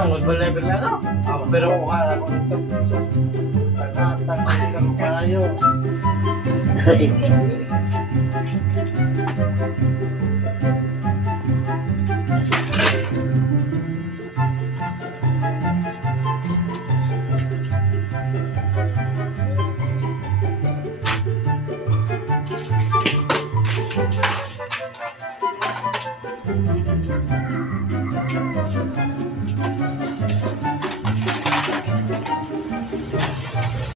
Isang level na no? Pero wala ko ito. Tanga-tanga ka kayo.